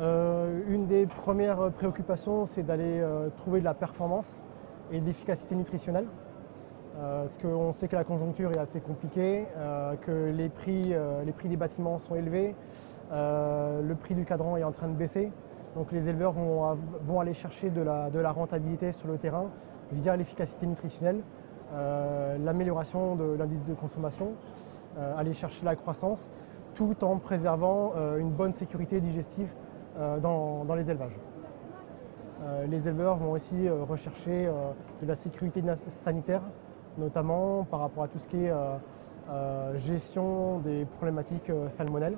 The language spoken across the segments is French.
Une des premières préoccupations, c'est d'aller trouver de la performance et de l'efficacité nutritionnelle. Parce qu'on sait que la conjoncture est assez compliquée, que les prix des bâtiments sont élevés, le prix du cadran est en train de baisser. Donc les éleveurs vont aller chercher de la rentabilité sur le terrain via l'efficacité nutritionnelle, l'amélioration de l'indice de consommation, aller chercher la croissance, tout en préservant une bonne sécurité digestive dans les élevages. Les éleveurs vont aussi rechercher de la sécurité sanitaire, notamment par rapport à tout ce qui est gestion des problématiques salmonelles.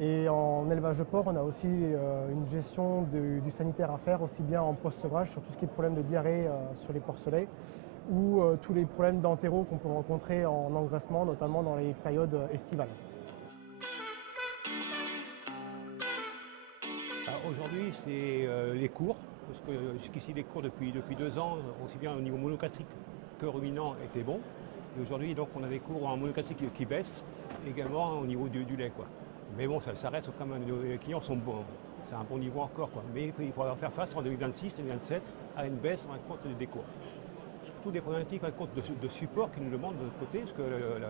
Et en élevage de porc, on a aussi une gestion du sanitaire à faire, aussi bien en post-sevrage, sur tout ce qui est problème de diarrhée sur les porcelets, ou tous les problèmes d'entéro qu'on peut rencontrer en engraissement, notamment dans les périodes estivales. Aujourd'hui, c'est les cours, parce que jusqu'ici les cours depuis 2 ans, aussi bien au niveau monogastrique que ruminant, étaient bons. Et aujourd'hui, donc, on a des cours en monogastrique qui baissent, également au niveau du lait, quoi. Mais bon, ça reste quand même, les clients sont bons, c'est un bon niveau encore, quoi. Mais il faudra faire face en 2026, 2027 à une baisse en compte des cours. Toutes les problématiques en compte de support qu'ils nous demandent de notre côté, parce que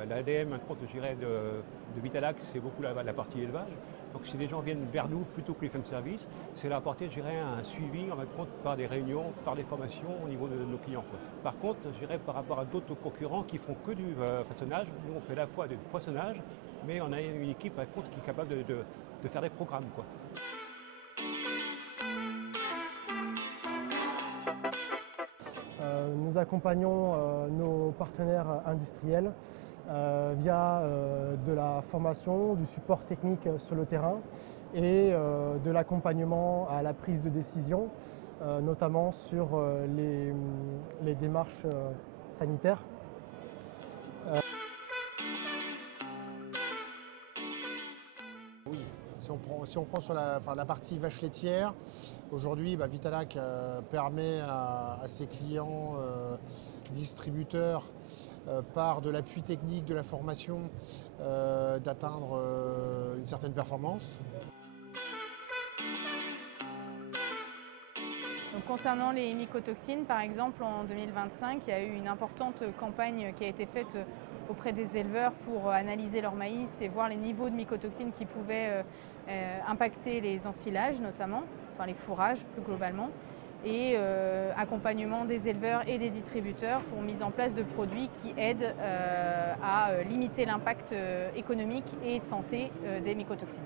l'ADM en compte, je dirais, de Vitalax, c'est beaucoup la partie élevage. Donc si les gens viennent vers nous plutôt que les femmes services, c'est leur apporter, je dirais, un suivi en compte par des réunions, par des formations au niveau de nos clients, quoi. Par contre, je dirais, par rapport à d'autres concurrents qui font que du façonnage, nous on fait à la fois du poissonnage, mais on a une équipe qui est capable de faire des programmes, quoi. Nous accompagnons nos partenaires industriels via de la formation, du support technique sur le terrain et de l'accompagnement à la prise de décision, notamment sur les démarches sanitaires. Oui, si on prend sur la partie vache laitière, aujourd'hui Vitalac permet à ses clients distributeurs par de l'appui technique, de la formation, d'atteindre une certaine performance. Donc, concernant les mycotoxines, par exemple, en 2025, il y a eu une importante campagne qui a été faite auprès des éleveurs pour analyser leur maïs et voir les niveaux de mycotoxines qui pouvaient impacter les ensilages notamment, enfin les fourrages plus globalement, et accompagnement des éleveurs et des distributeurs pour mise en place de produits qui aident à limiter l'impact économique et santé des mycotoxines.